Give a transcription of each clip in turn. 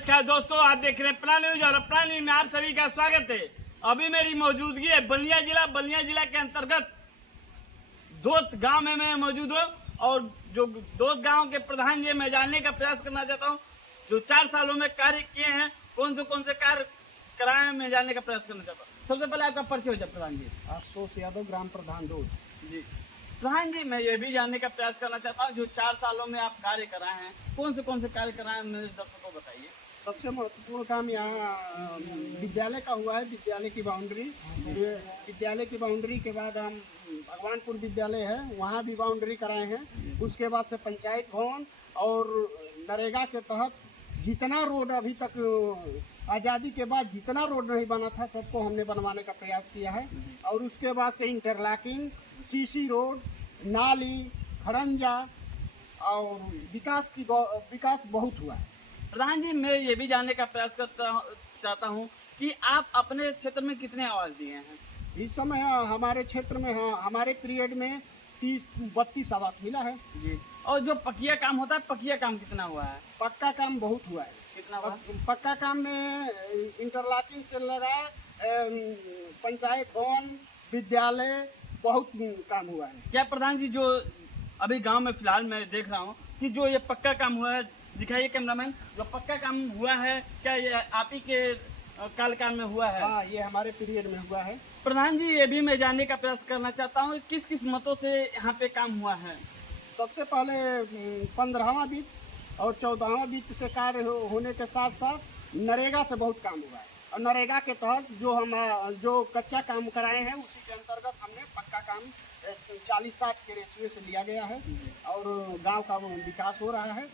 नमस्कार दोस्तों, आप देख रहे हैं अपना न्यूज और अपना न्यूज में आप सभी का स्वागत है। अभी मेरी मौजूदगी है बलिया जिला के अंतर्गत दोस्त गांव में मैं मौजूद हूँ और जो दोस्त गांव के प्रधान जी मैं जानने का प्रयास करना चाहता हूँ जो 4 सालों में कार्य किए हैं, कौन से कार्य कराए हैं, मैं जानने का प्रयास करना चाहता हूँ। सबसे पहले आपका परिचय हो जाए प्रधान जी। आशुतोष यादव, ग्राम प्रधान दोस्त जी प्रधान जी, मैं ये भी जानने का प्रयास करना चाहता हूँ जो 4 सालों में आप कार्य कराए हैं, कौन से कार्य कराए हैं, मेरे दर्शकों को बताइए। सबसे महत्वपूर्ण काम यहाँ विद्यालय का हुआ है। विद्यालय की बाउंड्री, विद्यालय की बाउंड्री के बाद हम भगवानपुर विद्यालय है वहाँ भी बाउंड्री कराए हैं। उसके बाद से पंचायत भवन और नरेगा के तहत जितना रोड अभी तक आज़ादी के बाद जितना रोड नहीं बना था सबको हमने बनवाने का प्रयास किया है। और उसके बाद से इंटरलॉकिंग, सीसी रोड, नाली, खड़ंजा और विकास बहुत हुआ है। प्रधान जी, मैं ये भी जानने का प्रयास चाहता हूँ कि आप अपने क्षेत्र में कितने आवास दिए हैं। इस समय हमारे क्षेत्र में हमारे पीरियड में 30-32 आवास मिला है जी। और जो पकिया काम होता है, पकिया काम कितना हुआ है? पक्का काम बहुत हुआ है। कितना हुआ? पक्का काम में इंटरलॉकिंग से लगा पंचायत भवन, विद्यालय, बहुत काम हुआ है। क्या प्रधान जी, जो अभी गांव में फिलहाल मैं देख रहा हूँ कि जो ये पक्का काम हुआ है, दिखाइए कैमरामैन, जो पक्का काम हुआ है क्या ये आप ही के काल में हुआ है? हाँ, ये हमारे पीरियड में हुआ है। प्रधान जी, ये भी मैं जानने का प्रयास करना चाहता हूँ किस मतों से यहाँ पे काम हुआ है। सबसे पहले 15वां वित्त और 14वां वित्त से कार्य होने के साथ साथ नरेगा से बहुत काम हुआ है। और नरेगा के तहत जो कच्चा काम कराए हैं उसी के अंतर्गत हमने पक्का काम 40-60 के रेशियो से लिया गया है और गांव का विकास हो रहा है।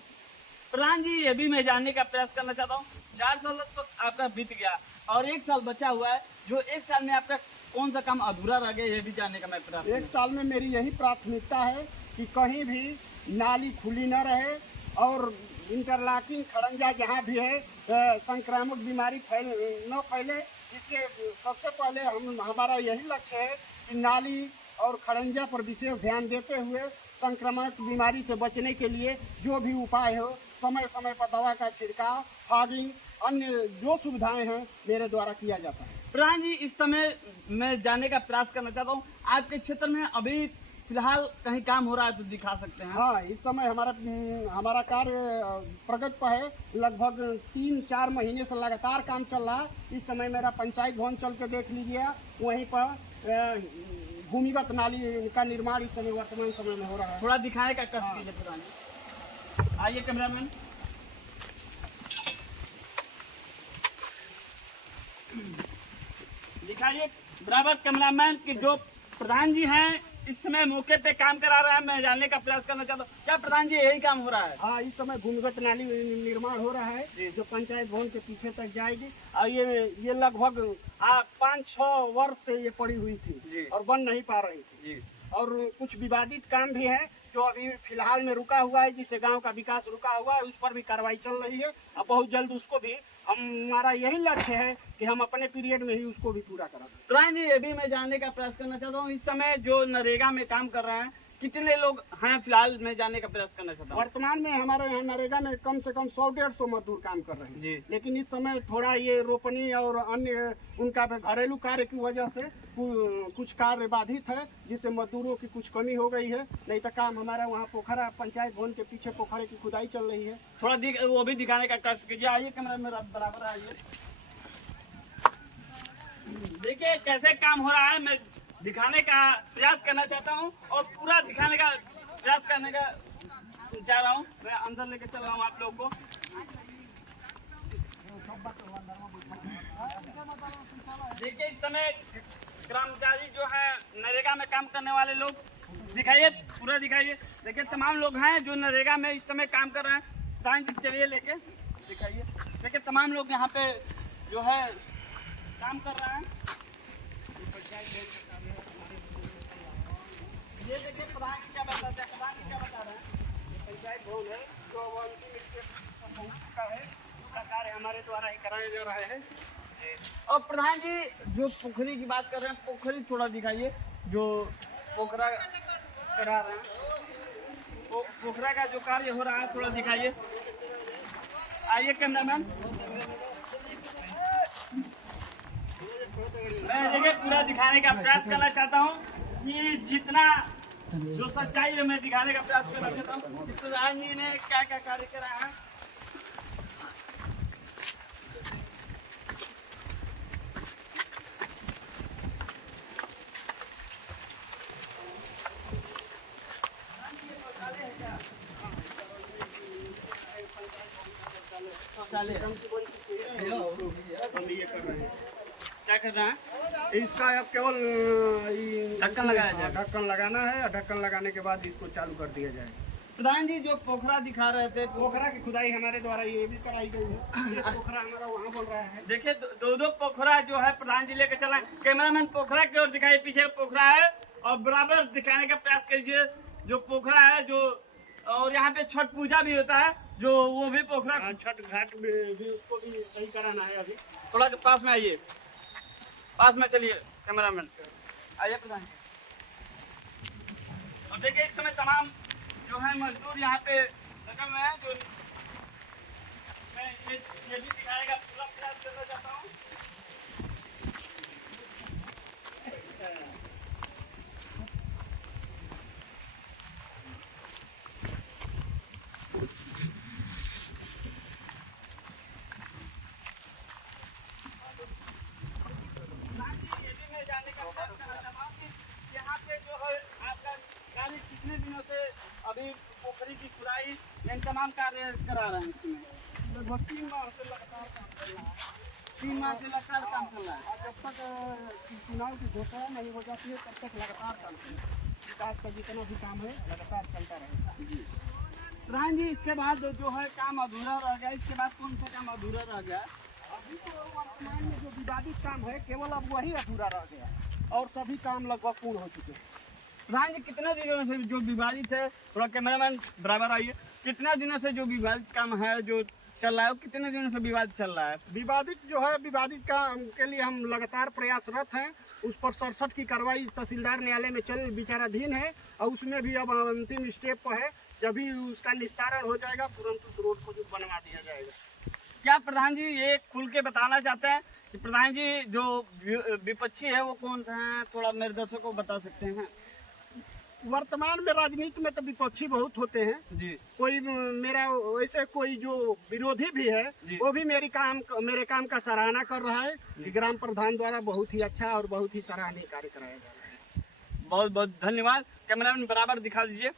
प्रधान जी, ये भी मैं जानने का प्रयास करना चाहता हूँ 4 साल तो आपका बीत गया और 1 साल बचा हुआ है, जो 1 साल में आपका कौन सा काम अधूरा रह गया, ये भी जानने का मैं प्रयास। 1 साल में मेरी यही प्राथमिकता है कि कहीं भी नाली खुली न रहे और इंटरलॉकिंग खड़ंजा जहाँ भी है संक्रामक बीमारी न फैले। इसके सबसे पहले हमारा यही लक्ष्य है कि नाली और खड़ंजा पर विशेष ध्यान देते हुए संक्रामक बीमारी से बचने के लिए जो भी उपाय हो, समय समय पर दवा का छिड़काव, फॉगिंग, अन्य जो सुविधाएं हैं मेरे द्वारा किया जाता है। प्रधान जी, इस समय मैं जानने का प्रयास करना चाहता हूँ आपके क्षेत्र में अभी फिलहाल कहीं काम हो रहा है तो दिखा सकते हैं। हाँ, इस समय हमारा कार्य प्रगति पर है। लगभग 3-4 महीने से लगातार काम चल रहा है। इस समय मेरा पंचायत भवन चल के देख लीजिए, वहीं पर भूमिगत नाली का निर्माण इस समय वर्तमान समय में हो रहा है। थोड़ा दिखाने का कष्ट कीजिए प्रधान जी। आइए कैमरामैन। दिखाइए बराबर कैमरामैन कि जो प्रधान जी हैं इस समय मौके पे काम करा रहे हैं, मैं जानने का प्रयास करना चाहता हूँ क्या प्रधान जी यही काम हो रहा है? हाँ, इस समय भूमिगत नाली निर्माण हो रहा है जो पंचायत भवन के पीछे तक जाएगी। और ये लगभग 5-6 वर्ष से ये पड़ी हुई थी और बन नहीं पा रही थी। और कुछ विवादित काम भी है जो अभी फिलहाल में रुका हुआ है, जिससे गांव का विकास रुका हुआ है, उस पर भी कार्रवाई चल रही है और बहुत जल्द उसको भी हमारा यही लक्ष्य है कि हम अपने पीरियड में ही उसको भी पूरा करा दें। प्रधान जी, ये भी मैं जानने का प्रयास करना चाहता हूँ इस समय जो नरेगा में काम कर रहे हैं कितने लोग हैं फिलहाल, मैं जानने का प्रयास करना चाहता हूँ। वर्तमान में हमारे यहाँ नरेगा में कम से कम 100-150 मजदूर काम कर रहे हैं जी। लेकिन इस समय थोड़ा ये रोपनी और अन्य उनका घरेलू कार्य की वजह से कुछ कार्य बाधित है, जिससे मजदूरों की कुछ कमी हो गई है। नहीं तो काम हमारा वहाँ पोखरा, पंचायत भवन के पीछे पोखरे की खुदाई चल रही है। थोड़ा वो भी दिखाने का कष्ट कीजिए। आइए कैमरा में बराबर आइए, देखिए कैसे काम हो रहा है, मैं दिखाने का प्रयास करना चाहता हूँ और पूरा दिखाने का प्रयास करने का चाह रहा हूँ। मैं अंदर लेके चल रहा हूँ आप लोगों को। देखिए इस समय कर्मचारी जो है नरेगा में काम करने वाले लोग, दिखाइए पूरा दिखाइए। देखिए तमाम लोग हैं जो नरेगा में इस समय काम कर रहे हैं। टाइम चलिए लेके दिखाइए। देखिए तमाम लोग यहाँ पे जो है काम कर रहे हैं। ये देखिए प्रधान जी क्या बता रहे हैं। पंचायत भवन है जो अंतिम स्टेज का है, उसका कार्य हमारे द्वारा ही कराया जा रहा है। और प्रधान जी जो पोखरी की बात कर रहे हैं, पोखरी थोड़ा दिखाइए, जो पोखरा करा रहे हैं, पोखरा का जो कार्य हो रहा है थोड़ा दिखाइए। आइए कैमरामैन। मैं देखिए पूरा दिखाने का प्रयास करना चाहता हूँ कि जितना जो सच्चाई है मैं दिखाने का प्रयास करना चाहता हूँ। प्रधान जी ने क्या क्या कार्य करा है। क्या करना है? इसका अब केवल ढक्कन लगाया जाए। ढक्कन लगाना है और ढक्कन लगाने के बाद इसको चालू कर दिया जाए। प्रधान जी जो पोखरा दिखा रहे थे, पोखरा की खुदाई हमारे द्वारा ये भी कराई गई है। ये पोखरा हमारा वहाँ बन रहा है। देखिए दो पोखरा जो है प्रधान जी लेके चला। कैमरामैन पोखरा की ओर दिखाई, पीछे पोखरा है और बराबर दिखाने का प्रयास कीजिए जो पोखरा है जो। और यहाँ पे छठ पूजा भी होता है जो, वो भी पोखरा छठ घाट भी उसको भी सही कराना है। अभी थोड़ा पास में आइए, पास में चलिए कैमरामैन, आइए प्रधान जी। और देखिए इस समय तमाम जो है मजदूर यहाँ पे लगे हुए हैं। जो मैं ये भी दिखाने का पूरा प्रयास करना चाहता हूँ। ये भी मैं जानने का प्रयास करना चाहता हूँ कि यहाँ पे जो है आपका कार्य कितने दिनों से अभी पोखरी की खुदाई इन तमाम कार्य करा रहे हैं इसमें? लगभग 3 माह से लगातार काम चल रहा है। 3 माह से लगातार काम चल रहा है। और जब तक चुनाव की घोषणा नहीं हो जाती है तब तक लगातार काम चलेगा। विकास का जितना भी काम है लगातार चलता रहेगा। प्रधान जी इसके बाद जो है काम अधूरा रह गया, इसके बाद कौन सा काम अधूरा रह गया? अभी तो वर्तमान में जो विवादित काम है केवल अब वही अधूरा रह गया और सभी काम लगभग पूर्ण हो चुके हैं। प्रधान जी कितने दिनों से जो विवादित है, थोड़ा कैमरामैन बराबर आइए, कितने दिनों से जो विवादित काम है जो चल रहा है, वो कितने दिनों से विवादित चल रहा है? विवादित जो है विवादित काम के लिए हम लगातार प्रयासरत हैं। उस पर 67 की कार्रवाई तहसीलदार न्यायालय में चल विचाराधीन है और उसमें भी अब अंतिम स्टेप पर है। जब भी उसका निस्तारण हो जाएगा तुरंत उस रोड को जो बनवा दिया जाएगा। क्या प्रधान जी ये खुल के बताना चाहते हैं कि प्रधान जी जो विपक्षी है वो कौन सा है, थोड़ा मेरे दर्शकों को बता सकते हैं? वर्तमान में राजनीति में तो विपक्षी बहुत होते हैं जी कोई मेरा वैसे कोई जो विरोधी भी है वो भी मेरे काम का सराहना कर रहा है कि ग्राम प्रधान द्वारा बहुत ही अच्छा और बहुत ही सराहनीय कार्य कराया जा रहा है। बहुत बहुत धन्यवाद। कैमरामैन बराबर दिखा दीजिए।